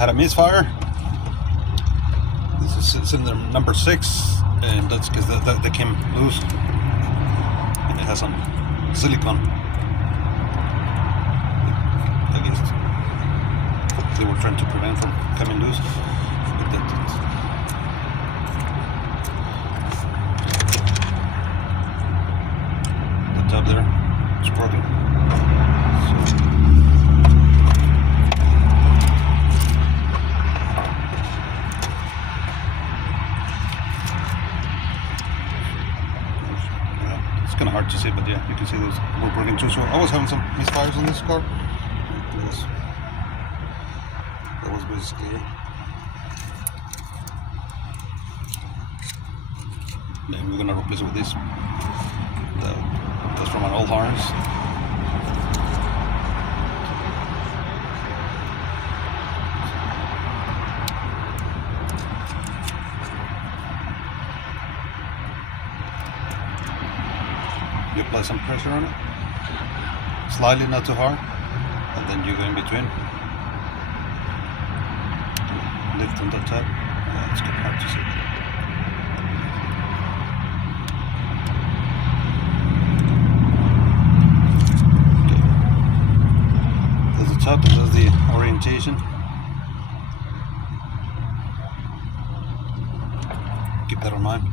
had a misfire. This is cylinder number 6, and that's because they came loose, and it has some silicone. I guess they were trying to prevent from coming loose. The top there is broken. It's kind of hard to see, but yeah, you can see those were broken too. So I was having some misfires on this car. That was basically it. Then we're gonna replace it with this. That's from an old harness. You apply some pressure on it, slightly, not too hard, and then you go in between. Lift on the top. It's kind of hard to see. Okay. There's the top, and there's the orientation. Keep that in mind.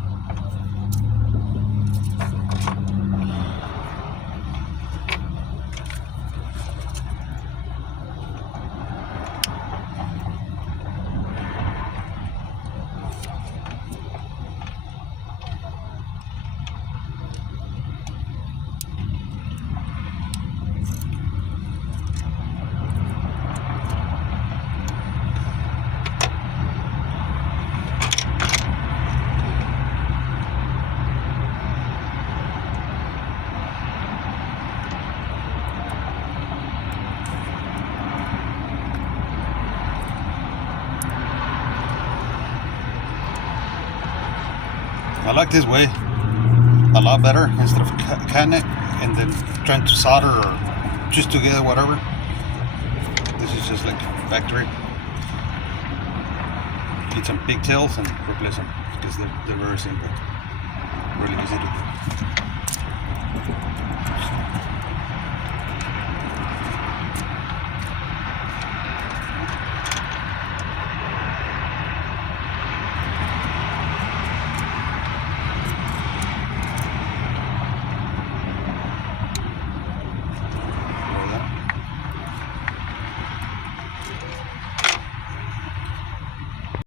I like this way a lot better, instead of cutting it and then trying to solder or just together, whatever. This is just like factory. Get some pigtails and replace them because they're very simple, really easy to do.